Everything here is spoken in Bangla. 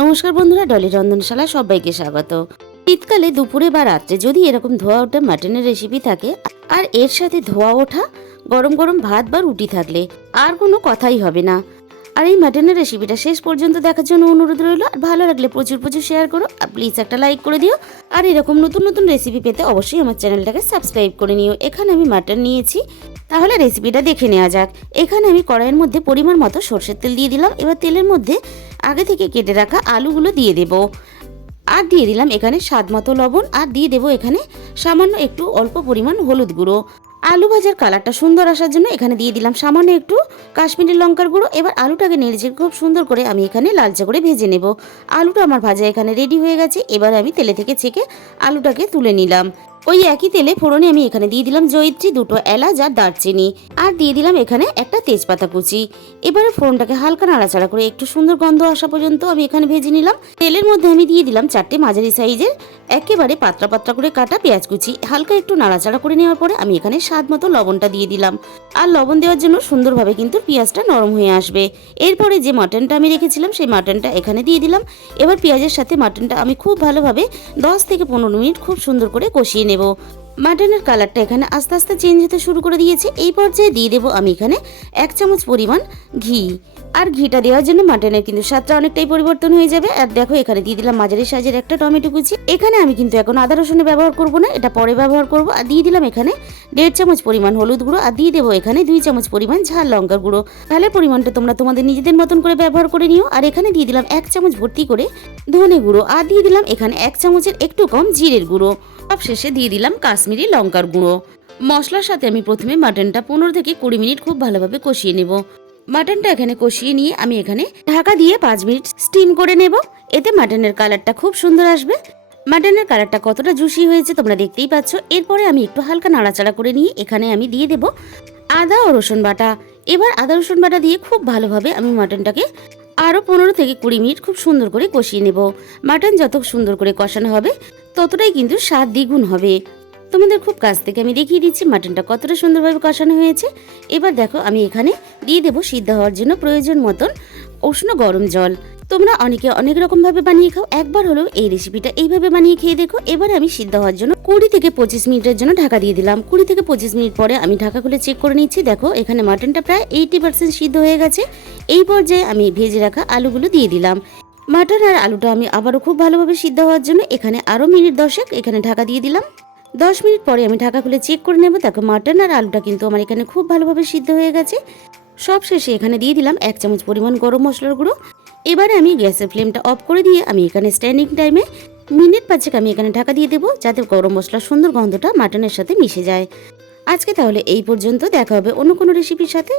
নমস্কার বন্ধুরা, ডলি রন্ধনশালা সবাইকে স্বাগত। শীতকালে দুপুরে বা রাত্রে যদি এরকম ধোয়া ওঠা মাটনের রেসিপি থাকে, আর এর সাথে ধোয়া ওঠা, গরম গরম ভাত বা রুটি থাকলে আর কোনো কথাই হবে না। আর এই মাটনের রেসিপিটা শেষ পর্যন্ত দেখার জন্য অনুরোধ রইল, আর ভালো লাগলে প্রচুর প্রচুর শেয়ার করো, আর প্লিজ একটা লাইক করে দিও। আর এরকম নতুন নতুন রেসিপি পেতে অবশ্যই আমার চ্যানেলটাকে সাবস্ক্রাইব করে নিও। এখানে আমি মাটন নিয়েছি তাহলে রেসিপিটা দেখে নেওয়া যাক। এখানে আমি কড়াইয়ের মধ্যে পরিমাণ মতো সর্ষের তেল দিয়ে দিলাম। এবার তেলের মধ্যে আগে থেকে কেটে রাখা আলুগুলো দিয়ে দেব। আর দিয়ে দিলাম এখানে স্বাদ মতো লবণ। আর দিয়ে দেবো এখানে সামান্য একটু অল্প পরিমাণ হলুদ গুঁড়ো। আলু ভাজার কালারটা সুন্দর আসার জন্য এখানে দিয়ে দিলাম সামান্য একটু কাশ্মীরি লঙ্কার গুঁড়ো। এবার আলুটাকে নেড়েছে খুব সুন্দর করে আমি এখানে লালচে করে ভেজে নেব। আলুটা আমার ভাজা এখানে রেডি হয়ে গেছে। এবার আমি তেলে থেকে ছেঁকে আলুটাকে তুলে নিলাম। ওই একই তেলে ফোড়নে আমি এখানে দিয়ে দিলাম জয়িত্রী, দুটো এলাচ আর দারচিনি। আর দিয়ে দিলাম এখানে একটা তেজপাতা কুচি। এবারে ফোড়নটাকে হালকা নাড়াচাড়া করে একটু সুন্দর গন্ধ আসা পর্যন্ত আমি এখানে ভেজে নিলাম। তেলের মধ্যে আমি দিয়ে দিলাম চারটে মাঝারি সাইজের একেবারে পাতলা পাতলা করে কাটা পেঁয়াজ কুচি। হালকা একটু নাড়াচাড়া করে নেওয়ার পরে আমি এখানে স্বাদ মতো লবণটা দিয়ে দিলাম। আর লবণ দেওয়ার জন্য সুন্দরভাবে কিন্তু পেঁয়াজটা নরম হয়ে আসবে। এরপরে যে মাটনটা আমি রেখেছিলাম সেই মাটনটা এখানে দিয়ে দিলাম। এবার পেঁয়াজের সাথে মাটনটা আমি খুব ভালোভাবে দশ থেকে পনেরো মিনিট খুব সুন্দর করে কষিয়ে নেব। মাটনের কালারটা এখানে আস্তে আস্তে চেঞ্জ হতে শুরু করে দিয়েছে। এই পর্যায়ে দিয়ে দেবো আমি এখানে এক চামচ পরিমাণ ঘি। আর ঘিটা দেওয়ার জন্য মাটনের কিন্তু স্বাদটা অনেকটাই পরিবর্তন হয়ে যাবে। আর দেখো, এখানে দিয়ে দিলাম মাঝারি সাইজের একটা টমেটো কুচি। এখানে আমি কিন্তু এখন আদা রসুন ব্যবহার করব না, এটা পরে ব্যবহার করব। আর দিয়ে দিলাম এখানে দেড় চামচ পরিমাণ হলুদ গুঁড়ো। আর দিয়ে দেবো এখানে দুই চামচ পরিমাণ ঝাল লঙ্কার গুঁড়ো। ঝালের পরিমাণটা তোমরা তোমাদের নিজেদের মতন করে ব্যবহার করে নিও। আর এখানে দিয়ে দিলাম এক চামচ ভর্তি করে ধনে গুঁড়ো। আর দিয়ে দিলাম এখানে এক চামচের একটু কম জিরের গুঁড়ো। সব শেষে দিয়ে দিলাম কাশ্মীরি লঙ্কার গুঁড়ো। মশলার সাথে আমি প্রথমে মাটনটা পনেরো থেকে কুড়ি মিনিট খুব ভালোভাবে কষিয়ে নেব। মাটনটা এখানে কষিয়ে নিয়ে আমি এখানে ঢাকা দিয়ে পাঁচ মিনিট স্টিম করে নেব। এতে মাটনের কালারটা খুব সুন্দর আসবে। মাটনের কালারটা কতটা জুসি হয়েছে তোমরা দেখতেই পাচ্ছ। এরপরে আমি একটু হালকা নাড়াচাড়া করে নিয়ে এখানে আমি দিয়ে দেব আদা ও রসুন বাটা। এবার আদা রসুন বাটা দিয়ে খুব ভালোভাবে আমি মাটনটাকে আরও পনেরো থেকে কুড়ি মিনিট খুব সুন্দর করে কষিয়ে নেব। মাটন যত সুন্দর করে কষানো হবে ততটাই কিন্তু স্বাদ দ্বিগুণ হবে। তোমাদের খুব কাছ থেকে আমি দেখিয়ে দিচ্ছি মাটনটা কতটা সুন্দরভাবে কষানো হয়েছে। এবার দেখো আমি এখানে দিয়ে দেবো সিদ্ধ হওয়ার জন্য প্রয়োজন মতন উষ্ণ গরম জল। তোমরা অনেকে অনেক রকম ভাবে বানিয়ে খাও, একবার হলেও এই রেসিপিটা এইভাবে বানিয়ে খেয়ে দেখো। এবার আমি সিদ্ধ হওয়ার জন্য কুড়ি থেকে পঁচিশ মিনিটের জন্য ঢাকা দিয়ে দিলাম। কুড়ি থেকে পঁচিশ মিনিট পরে আমি ঢাকা খুলে চেক করে নিচ্ছি। দেখো এখানে মাটনটা প্রায় এইটি পার্সেন্ট সিদ্ধ হয়ে গেছে। এই পর্যায়ে আমি ভেজে রাখা আলুগুলো দিয়ে দিলাম। মাটন আর আলুটা আমি আবারও খুব ভালোভাবে সিদ্ধ হওয়ার জন্য এখানে আরও মিনিট দশেক এখানে ঢাকা দিয়ে দিলাম। দশ মিনিট পরে আমি ঢাকা খুলে চেক করে নেব, দেখো মাটন আর আলুটা কিন্তু আমার এখানে খুব ভালোভাবে সিদ্ধ হয়ে গেছে। সব শেষে এখানে দিয়ে দিলাম এক চামচ পরিমাণ গরম মশলার গুঁড়ো। এবারে আমি গ্যাসের ফ্লেমটা অফ করে দিয়ে আমি এখানে স্ট্যান্ডিং টাইমে মিনিট পাঁচেক আমি এখানে ঢাকা দিয়ে দেবো, যাতে গরম মশলার সুন্দর গন্ধটা মাটনের সাথে মিশে যায়। আজকে তাহলে এই পর্যন্ত, দেখা হবে অন্য কোনো রেসিপির সাথে।